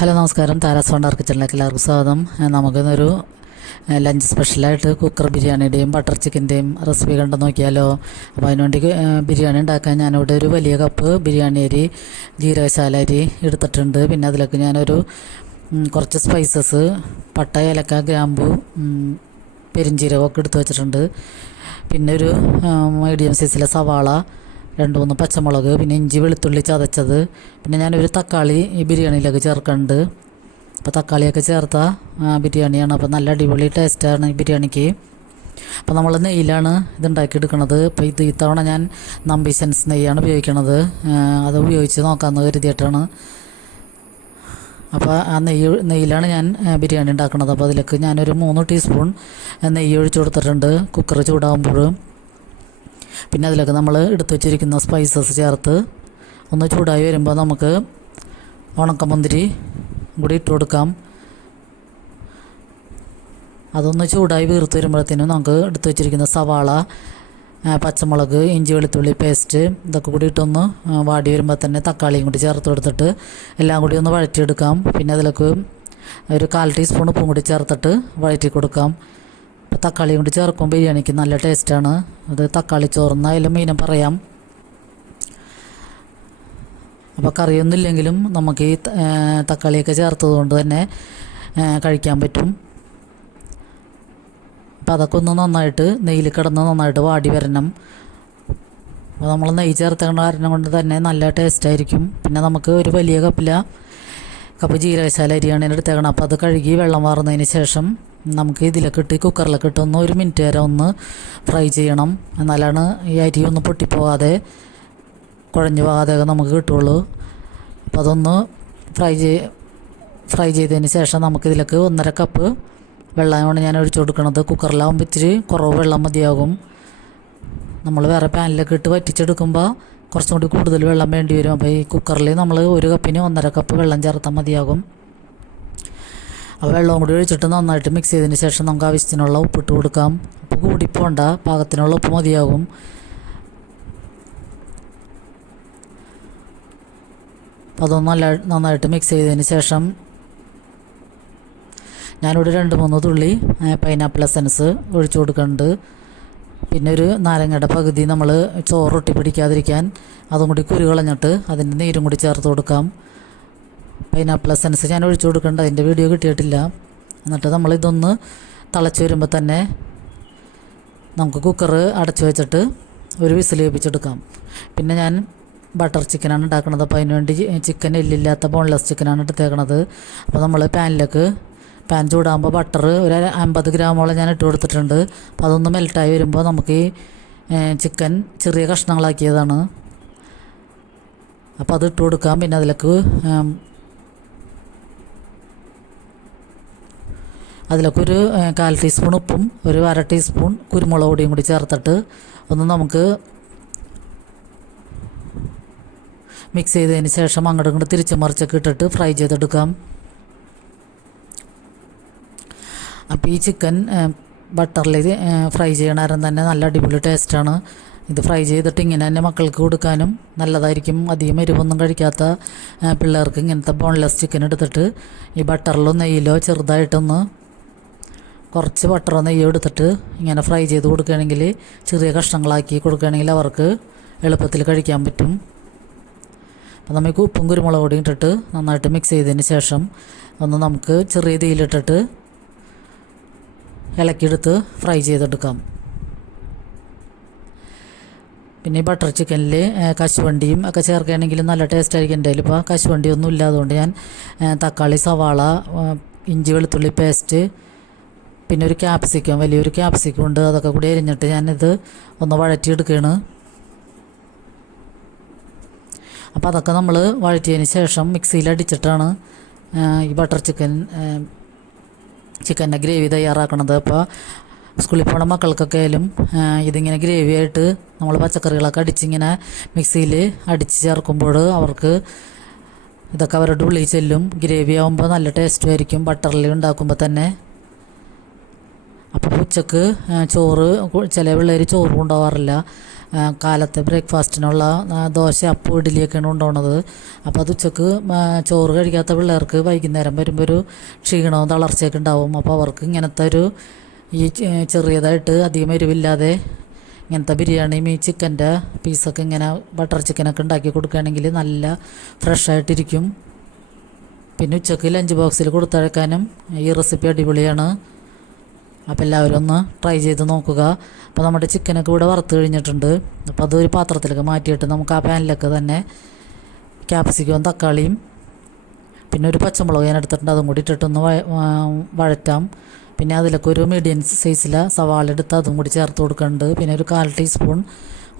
Hello നമസ്കാരം. Tara's wonder കിച്ചണിലേക്ക് എല്ലാവർക്കും സ്വാഗതം. നമുക്കിന്നൊരു ലഞ്ച് സ്പെഷ്യലായിട്ട് കുക്കർ ബിരിയാണിയുടെയും ബട്ടർ ചിക്കൻ്റെയും റെസിപ്പി കണ്ടു നോക്കിയാലോ. അപ്പോൾ അതിനുവേണ്ടി ബിരിയാണി ഉണ്ടാക്കാൻ ഞാനിവിടെ ഒരു വലിയ കപ്പ് ബിരിയാണി അരി, ജീരകശാല അരി എടുത്തിട്ടുണ്ട്. പിന്നെ അതിലേക്ക് ഞാനൊരു കുറച്ച് സ്പൈസസ്, പട്ട, ഏലക്ക, ഗ്രാമ്പു, പെരിഞ്ചീരകമൊക്കെ എടുത്ത് വെച്ചിട്ടുണ്ട്. പിന്നെ ഒരു മീഡിയം സൈസിലെ സവാള, 2-3 പച്ചമുളക്, പിന്നെ ഇഞ്ചി വെളുത്തുള്ളി ചതച്ചത്, പിന്നെ ഞാനൊരു തക്കാളി ഈ ബിരിയാണിയിലേക്ക് ചേർക്കുന്നുണ്ട്. അപ്പോൾ തക്കാളിയൊക്കെ ചേർത്ത ബിരിയാണിയാണ്. അപ്പോൾ നല്ല അടിപൊളി ടേസ്റ്റാണ് ഈ ബിരിയാണിക്ക്. അപ്പോൾ നമ്മൾ നെയ്യിലാണ് ഇത് ഉണ്ടാക്കിയെടുക്കുന്നത്. അപ്പോൾ ഇത്തവണ ഞാൻ നമ്പീസൻസ് നെയ്യാണ് ഉപയോഗിക്കണത്. അത് ഉപയോഗിച്ച് നോക്കാമെന്ന് കരുതിയിട്ടാണ്. അപ്പോൾ ആ നെയ്യിലാണ് ഞാൻ ബിരിയാണി ഉണ്ടാക്കുന്നത്. അപ്പോൾ അതിലേക്ക് ഞാനൊരു 3 ടീസ്പൂൺ നെയ്യ് ഒഴിച്ചു കൊടുത്തിട്ടുണ്ട് കുക്കർ ചൂടാകുമ്പോൾ. പിന്നെ അതിലേക്ക് നമ്മൾ എടുത്തു വച്ചിരിക്കുന്ന സ്പൈസസ് ചേർത്ത് ഒന്ന് ചൂടായി വരുമ്പോൾ നമുക്ക് ഉണക്കമുന്തിരി കൂടി ഇട്ട് കൊടുക്കാം. അതൊന്ന് ചൂടായി വീർത്ത് വരുമ്പോഴത്തേനും നമുക്ക് എടുത്തു വച്ചിരിക്കുന്ന സവാള, പച്ചമുളക്, ഇഞ്ചി വെളുത്തുള്ളി പേസ്റ്റ് ഇതൊക്കെ കൂടി ഇട്ടൊന്ന് വാടി വരുമ്പോൾ തന്നെ തക്കാളിയും കൂടി ചേർത്ത് കൊടുത്തിട്ട് എല്ലാം കൂടി ഒന്ന് വഴറ്റിയെടുക്കാം. പിന്നെ അതിലേക്ക് ഒരു 1/4 ടീസ്പൂൺ ഉപ്പും കൂടി ചേർത്തിട്ട് വഴറ്റി കൊടുക്കാം. അപ്പോൾ തക്കാളിയും കൂടി ചേർക്കുമ്പോൾ ബിരിയാണിക്ക് നല്ല ടേസ്റ്റാണ്. അത് തക്കാളി ചോറുന്നായാലും മീനും പറയാം. അപ്പോൾ കറിയൊന്നും ഇല്ലെങ്കിലും നമുക്ക് ഈ തക്കാളിയൊക്കെ ചേർത്തത് കൊണ്ട് തന്നെ കഴിക്കാൻ പറ്റും. അപ്പോൾ അതൊക്കെ ഒന്ന് നന്നായിട്ട് നെയ്യിൽ കിടന്ന് നന്നായിട്ട് വാടി വരണം. അപ്പോൾ നമ്മൾ നെയ്യ് ചേർത്ത കാരണം കൊണ്ട് തന്നെ നല്ല ടേസ്റ്റായിരിക്കും. പിന്നെ നമുക്ക് ഒരു വലിയ കപ്പ് ജീരകശാല അരിയാണ് എടുത്തേക്കണം. അപ്പോൾ അത് കഴുകി വെള്ളം വാർന്നതിന് ശേഷം നമുക്ക് ഇതിലൊക്കെ ഇട്ട് കുക്കറിലൊക്കെ ഇട്ട് 1 മിനിറ്റ് വരെ ഒന്ന് ഫ്രൈ ചെയ്യണം. എന്നാലാണ് ഈ അരി ഒന്ന് പൊട്ടിപ്പോകാതെ കുഴഞ്ഞു പോകാതെ നമുക്ക് കിട്ടുള്ളൂ. അപ്പോൾ അതൊന്ന് ഫ്രൈ ചെയ്തതിന് ശേഷം നമുക്കിതിലേക്ക് 1.5 കപ്പ് വെള്ളമാണ് ഞാൻ ഒഴിച്ചു കൊടുക്കുന്നത്. കുക്കറിലാവുമ്പോൾ ഇച്ചിരി കുറവ് വെള്ളം മതിയാകും. നമ്മൾ വേറെ പാനിലൊക്കെ ഇട്ട് വറ്റിച്ചെടുക്കുമ്പോൾ കുറച്ചും കൂടി കൂടുതൽ വെള്ളം വേണ്ടി വരും. അപ്പോൾ ഈ കുക്കറിൽ നമ്മൾ 1 കപ്പിന് 1.5 കപ്പ് വെള്ളം ചേർത്താൽ മതിയാകും. അപ്പോൾ വെള്ളവും കൂടി ഒഴിച്ചിട്ട് നന്നായിട്ട് മിക്സ് ചെയ്തതിന് ശേഷം നമുക്ക് ആവശ്യത്തിനുള്ള ഉപ്പിട്ട് കൊടുക്കാം. ഉപ്പ് കൂടിപ്പോണ്ട, പാകത്തിനുള്ള ഉപ്പ് മതിയാകും. അപ്പോൾ അതൊന്ന് നന്നായിട്ട് മിക്സ് ചെയ്തതിന് ശേഷം ഞാനിവിടെ 2-3 തുള്ളി പൈനാപ്പിൾ എസൻസ് ഒഴിച്ചു കൊടുക്കുന്നുണ്ട്. പിന്നെ ഒരു നാരങ്ങയുടെ പകുതി നമ്മൾ ചോറൊട്ടി പിടിക്കാതിരിക്കാൻ അതും കൂടി കുരു കളഞ്ഞിട്ട് അതിൻ്റെ നീരും കൂടി ചേർത്ത് കൊടുക്കാം. പൈനാപ്പിൾ എസൻസ് ഞാൻ ഒഴിച്ചു കൊടുക്കേണ്ട, അതിൻ്റെ വീഡിയോ കിട്ടിയിട്ടില്ല. എന്നിട്ട് നമ്മളിതൊന്ന് തിളച്ച് വരുമ്പോൾ തന്നെ നമുക്ക് കുക്കർ അടച്ചു വെച്ചിട്ട് ഒരു വിസിൽ വേപ്പിച്ചെടുക്കാം. പിന്നെ ഞാൻ ബട്ടർ ചിക്കനാണ് ഉണ്ടാക്കുന്നത്. അപ്പോൾ അതിനുവേണ്ടി ചിക്കൻ എല്ലില്ലാത്ത ബോൺലെസ് ചിക്കനാണ് എടുത്തേക്കണത്. അപ്പോൾ നമ്മൾ പാൻ ചൂടാകുമ്പോൾ ബട്ടർ ഒരു 50 ഗ്രാമോളം ഞാൻ ഇട്ട് കൊടുത്തിട്ടുണ്ട്. അപ്പോൾ അതൊന്ന് മെൽറ്റായി വരുമ്പോൾ നമുക്ക് ഈ ചിക്കൻ ചെറിയ കഷ്ണങ്ങളാക്കിയതാണ്. അപ്പോൾ അത് ഇട്ട് കൊടുക്കാം. പിന്നെ അതിലേക്ക് ഒരു 1/4 ടീസ്പൂൺ ഉപ്പും ഒരു 1/2 ടീസ്പൂൺ കുരുമുളക് പൊടിയും കൂടി ചേർത്തിട്ട് ഒന്ന് നമുക്ക് മിക്സ് ചെയ്തതിന് ശേഷം അങ്ങോട്ടും ഇങ്ങോട്ട് തിരിച്ച് മറിച്ചൊക്കെ ഇട്ടിട്ട് ഫ്രൈ ചെയ്തെടുക്കാം. അപ്പോൾ ഈ ചിക്കൻ ബട്ടറിൽ ഫ്രൈ ചെയ്യണ നേരം തന്നെ നല്ല അടിപൊളി ടേസ്റ്റാണ്. ഇത് ഫ്രൈ ചെയ്തിട്ട് ഇങ്ങനെ തന്നെ മക്കൾക്ക് കൊടുക്കാനും നല്ലതായിരിക്കും. അധികം എരിവൊന്നും കഴിക്കാത്ത പിള്ളേർക്ക് ഇങ്ങനത്തെ ബോൺലെസ് ചിക്കൻ എടുത്തിട്ട് ഈ ബട്ടറിലോ നെയ്യിലോ ചെറുതായിട്ടൊന്ന് കുറച്ച് ബട്ടറോ നെയ്യോ എടുത്തിട്ട് ഇങ്ങനെ ഫ്രൈ ചെയ്ത് കൊടുക്കുകയാണെങ്കിൽ, ചെറിയ കഷ്ണങ്ങളാക്കി കൊടുക്കുകയാണെങ്കിൽ അവർക്ക് എളുപ്പത്തിൽ കഴിക്കാൻ പറ്റും. അപ്പോൾ നമുക്ക് ഉപ്പും കുരുമുളക് പൊടിയും ഇട്ടിട്ട് നന്നായിട്ട് മിക്സ് ചെയ്തതിന് ശേഷം ഒന്ന് നമുക്ക് ചെറിയ തീയിലിട്ടിട്ട് ഇളക്കിയെടുത്ത് ഫ്രൈ ചെയ്തെടുക്കാം. പിന്നെ ഈ ബട്ടർ ചിക്കനിൽ കശുവണ്ടിയും ഒക്കെ ചേർക്കുകയാണെങ്കിൽ നല്ല ടേസ്റ്റ് ആയിരിക്കും. എൻ്റെ ഇപ്പോൾ കശുവണ്ടി ഒന്നും ഇല്ലാതുകൊണ്ട് ഞാൻ തക്കാളി, സവാള, ഇഞ്ചി വെളുത്തുള്ളി പേസ്റ്റ്, പിന്നെ ഒരു ക്യാപ്സിക്കം, വലിയൊരു ക്യാപ്സിക്കം ഉണ്ട്, അതൊക്കെ കൂടി അരിഞ്ഞിട്ട് ഞാനിത് ഒന്ന് വഴറ്റിയെടുക്കുകയാണ്. അപ്പോൾ അതൊക്കെ നമ്മൾ വഴറ്റിയതിന് ശേഷം മിക്സിയിൽ അടിച്ചിട്ടാണ് ഈ ബട്ടർ ചിക്കൻ്റെ ഗ്രേവി തയ്യാറാക്കണത്. അപ്പോൾ സ്കൂളിൽ പോണ മക്കൾക്കൊക്കെ ആയാലും ഇതിങ്ങനെ ഗ്രേവി ആയിട്ട് നമ്മൾ പച്ചക്കറികളൊക്കെ അടിച്ചിങ്ങനെ മിക്സിയിൽ അടിച്ച് ചേർക്കുമ്പോൾ അവർക്ക് ഇതൊക്കെ അവരുടെ ഉള്ളിൽ ചെല്ലും. ഗ്രേവി ആകുമ്പോൾ നല്ല ടേസ്റ്റും ആയിരിക്കും ബട്ടറിൽ ഉണ്ടാക്കുമ്പോൾ തന്നെ. അപ്പോൾ ഉച്ചക്ക് ചോറ് ചില പിള്ളേർ ചോറ് കൊണ്ടുപോകാറില്ല. കാലത്തെ ബ്രേക്ക്ഫാസ്റ്റിനുള്ള ദോശ അപ്പം ഇഡ്ഡലിയൊക്കെയാണ് കൊണ്ടുപോകുന്നത്. അപ്പോൾ അത് ഉച്ചക്ക് ചോറ് കഴിക്കാത്ത പിള്ളേർക്ക് വൈകുന്നേരം വരുമ്പോൾ ഒരു ക്ഷീണവും തളർച്ചയൊക്കെ ഉണ്ടാവും. അപ്പോൾ അവർക്ക് ഇങ്ങനത്തെ ഒരു ഈ ചെറിയതായിട്ട് അധികം എരിവില്ലാതെ ഇങ്ങനത്തെ ബിരിയാണിയും ഈ ചിക്കൻ്റെ പീസൊക്കെ ഇങ്ങനെ ബട്ടർ ചിക്കനൊക്കെ ഉണ്ടാക്കി കൊടുക്കുകയാണെങ്കിൽ നല്ല ഫ്രഷായിട്ടിരിക്കും. പിന്നെ ഉച്ചക്ക് ലഞ്ച് ബോക്സിൽ കൊടുത്തഴക്കാനും ഈ റെസിപ്പി അടിപൊളിയാണ്. അപ്പോൾ എല്ലാവരും ഒന്ന് ട്രൈ ചെയ്ത് നോക്കുക. അപ്പോൾ നമ്മുടെ ചിക്കനൊക്കെ ഇവിടെ വറുത്ത് കഴിഞ്ഞിട്ടുണ്ട്. അപ്പോൾ അതൊരു പാത്രത്തിലൊക്കെ മാറ്റിയിട്ട് നമുക്ക് ആ പാനിലൊക്കെ തന്നെ ക്യാപ്സിക്കവും തക്കാളിയും പിന്നെ ഒരു പച്ചമുളക് ഞാൻ എടുത്തിട്ടുണ്ട്, അതും കൂടി ഇട്ടിട്ടൊന്ന് വഴറ്റാം. പിന്നെ അതിലൊക്കെ ഒരു മീഡിയം സൈസിലെ സവാള എടുത്ത് അതും കൂടി ചേർത്ത് കൊടുക്കുന്നുണ്ട്. പിന്നെ ഒരു 1/4 ടീസ്പൂൺ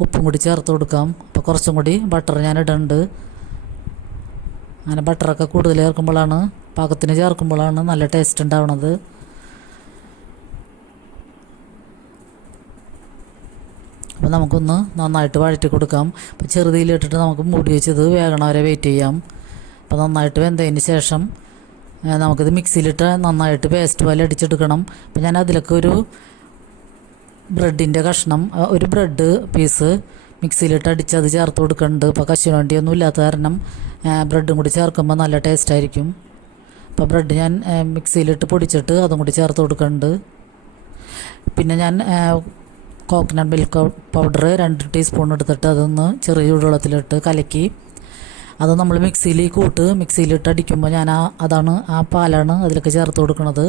ഉപ്പും കൂടി ചേർത്ത് കൊടുക്കാം. അപ്പോൾ കുറച്ചും കൂടി ബട്ടർ ഞാൻ ഇടുന്നുണ്ട്. അങ്ങനെ ബട്ടറൊക്കെ കൂടുതൽ ചേർക്കുമ്പോഴാണ്, പാകത്തിന് ചേർക്കുമ്പോഴാണ് നല്ല ടേസ്റ്റ് ഉണ്ടാവുന്നത്. അപ്പോൾ നമുക്കൊന്ന് നന്നായിട്ട് വഴറ്റി കൊടുക്കാം. അപ്പോൾ ചെറുതിയിലിട്ടിട്ട് നമുക്ക് മൂടി വെച്ചത് വേഗണ വരെ വെയിറ്റ് ചെയ്യാം. അപ്പോൾ നന്നായിട്ട് വെന്തതിന് ശേഷം നമുക്കിത് മിക്സിയിലിട്ട് നന്നായിട്ട് പേസ്റ്റ് പോലെ അടിച്ചെടുക്കണം. അപ്പോൾ ഞാൻ അതിലൊക്കെ ഒരു ബ്രെഡിൻ്റെ കഷ്ണം, ഒരു ബ്രെഡ് പീസ് മിക്സിയിലിട്ട് അടിച്ചത് ചേർത്ത് കൊടുക്കുന്നുണ്ട്. ഇപ്പോൾ കശുവണ്ടിയൊന്നും ഇല്ലാത്ത കാരണം ബ്രെഡും കൂടി ചേർക്കുമ്പോൾ നല്ല ടേസ്റ്റായിരിക്കും. അപ്പോൾ ബ്രെഡ് ഞാൻ മിക്സിയിലിട്ട് പൊടിച്ചിട്ട് അതും കൂടി ചേർത്ത് കൊടുക്കുന്നുണ്ട്. പിന്നെ ഞാൻ കോക്കനട്ട് മിൽക്ക് പൗഡർ 2 ടീസ്പൂൺ എടുത്തിട്ട് അതൊന്ന് ചെറിയ ചൂടുവെള്ളത്തിലിട്ട് കലക്കി അത് നമ്മൾ മിക്സിയിലിട്ട് അടിക്കുമ്പോൾ ഞാൻ ആ പാലാണ് അതിലൊക്കെ ചേർത്ത് കൊടുക്കുന്നത്.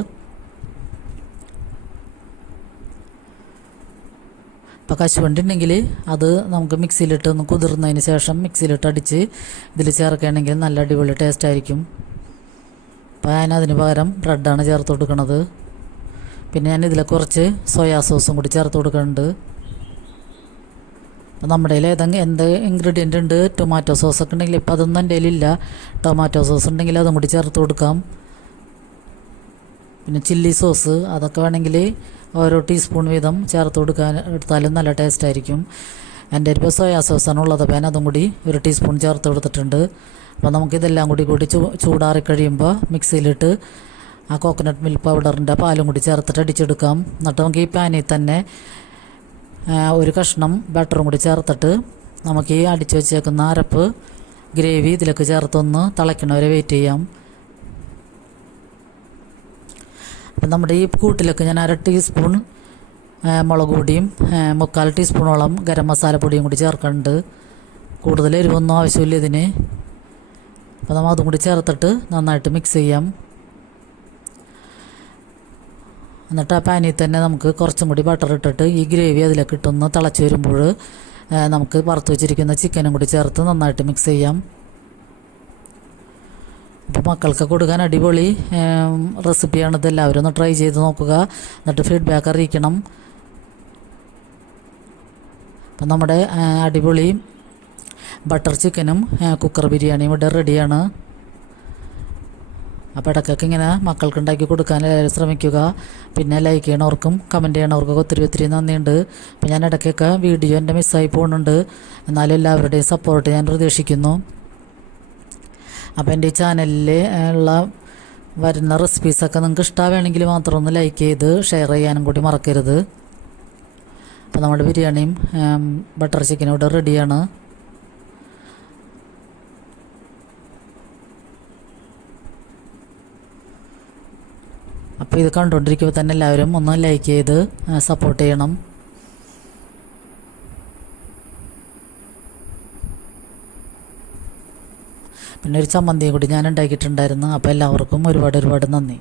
ഇപ്പോൾ കശുവണ്ടി ഉണ്ടെങ്കിൽ അത് നമുക്ക് മിക്സിയിലിട്ട് ഒന്ന് കുതിർന്നതിന് ശേഷം മിക്സിയിലിട്ട് അടിച്ച് ഇതിൽ ചേർക്കുകയാണെങ്കിൽ നല്ല അടിപൊളി ടേസ്റ്റ് ആയിരിക്കും. അപ്പോൾ ഞാൻ അതിന് പകരം ബ്രെഡാണ് ചേർത്ത് കൊടുക്കുന്നത്. പിന്നെ ഞാൻ ഇതിൽ കുറച്ച് സോയാ സോസും കൂടി ചേർത്ത് കൊടുക്കുന്നുണ്ട്. അപ്പോൾ നമ്മുടെ കയ്യിൽ എന്ത് ഇൻഗ്രീഡിയൻ്റ് ഉണ്ട്, ടൊമാറ്റോ സോസൊക്കെ ഉണ്ടെങ്കിൽ ഇപ്പോൾ അതൊന്നും എൻ്റെ കയ്യിലില്ല. ടൊമാറ്റോ സോസ് ഉണ്ടെങ്കിൽ അതും കൂടി ചേർത്ത് കൊടുക്കാം. പിന്നെ ചില്ലി സോസ് അതൊക്കെ വേണമെങ്കിൽ ഓരോ ടീസ്പൂൺ വീതം ചേർത്ത് എടുത്താലും നല്ല ടേസ്റ്റായിരിക്കും. എൻ്റെ ഇപ്പോൾ സോയാ സോസാണ് ഉള്ളത്. അപ്പോൾ ഞാൻ അതും കൂടി 1 ടീസ്പൂൺ ചേർത്ത് കൊടുത്തിട്ടുണ്ട്. അപ്പോൾ നമുക്കിതെല്ലാം കൂടി ചൂടാറി കഴിയുമ്പോൾ മിക്സിയിലിട്ട് ആ കോക്കനട്ട് മിൽക്ക് പൗഡറിൻ്റെ പാലും കൂടി ചേർത്തിട്ട് അടിച്ചെടുക്കാം. എന്നിട്ട് നമുക്ക് ഈ പാനിൽ തന്നെ ഒരു കഷ്ണം ബട്ടറും കൂടി ചേർത്തിട്ട് നമുക്ക് ഈ അടിച്ച് വെച്ചേക്കുന്ന അരപ്പ് ഗ്രേവി ഇതിലേക്ക് ചേർത്തൊന്ന് തിളയ്ക്കണവരെ വെയിറ്റ് ചെയ്യാം. അപ്പം നമ്മുടെ ഈ കൂട്ടിലൊക്കെ ഞാൻ 1/2 ടീസ്പൂൺ മുളക് പൊടിയും 3/4 ടീസ്പൂണോളം ഗരം മസാലപ്പൊടിയും കൂടി ചേർക്കുന്നുണ്ട്. കൂടുതൽ എരിവൊന്നും ആവശ്യമില്ല ഇതിന്. അപ്പോൾ നമ്മൾ അതും കൂടി ചേർത്തിട്ട് നന്നായിട്ട് മിക്സ് ചെയ്യാം. എന്നിട്ട് ആ പാനിൽ തന്നെ നമുക്ക് കുറച്ചും കൂടി ബട്ടർ ഇട്ടിട്ട് ഈ ഗ്രേവി അതിലേക്ക് ഇട്ടൊന്ന് തിളച്ച് വരുമ്പോൾ നമുക്ക് വറുത്ത് വെച്ചിരിക്കുന്ന ചിക്കനും കൂടി ചേർത്ത് നന്നായിട്ട് മിക്സ് ചെയ്യാം. അപ്പോൾ മക്കൾക്ക് കൊടുക്കാൻ അടിപൊളി റെസിപ്പിയാണിത്. എല്ലാവരും ഒന്ന് ട്രൈ ചെയ്ത് നോക്കുക, എന്നിട്ട് ഫീഡ്ബാക്ക് അറിയിക്കണം. അപ്പം നമ്മുടെ അടിപൊളി ബട്ടർ ചിക്കനും കുക്കർ ബിരിയാണിയും ഇവിടെ റെഡിയാണ്. അപ്പോൾ ഇടയ്ക്കൊക്കെ ഇങ്ങനെ മക്കൾക്ക് ഉണ്ടാക്കി കൊടുക്കാൻ എല്ലാവരും ശ്രമിക്കുക. പിന്നെ ലൈക്ക് ചെയ്യണവർക്കും കമൻറ്റ് ചെയ്യണവർക്കൊക്കെ ഒത്തിരി നന്ദിയുണ്ട്. അപ്പോൾ ഞാൻ ഇടയ്ക്കൊക്കെ വീഡിയോ എൻ്റെ മിസ്സായി പോകുന്നുണ്ട്, എന്നാലും എല്ലാവരുടെയും സപ്പോർട്ട് ഞാൻ പ്രതീക്ഷിക്കുന്നു. അപ്പോൾ എൻ്റെ ഈ ചാനലിൽ ഉള്ള വരുന്ന റെസിപ്പീസൊക്കെ നിങ്ങൾക്ക് ഇഷ്ടമാണെങ്കിൽ മാത്രം ഒന്ന് ലൈക്ക് ചെയ്ത് ഷെയർ ചെയ്യാനും കൂടി മറക്കരുത്. അപ്പോൾ നമ്മുടെ ബിരിയാണിയും ബട്ടർ ചിക്കനും ഇവിടെ റെഡിയാണ്. അപ്പോൾ ഇത് കണ്ടുകൊണ്ടിരിക്കുമ്പോൾ തന്നെ എല്ലാവരും ഒന്ന് ലൈക്ക് ചെയ്ത് സപ്പോർട്ട് ചെയ്യണം. പിന്നെ ഒരു ചമ്മന്തിയും കൂടി ഞാൻ ഉണ്ടാക്കിയിട്ടുണ്ടായിരുന്നു. അപ്പോൾ എല്ലാവർക്കും ഒരുപാട് നന്ദി.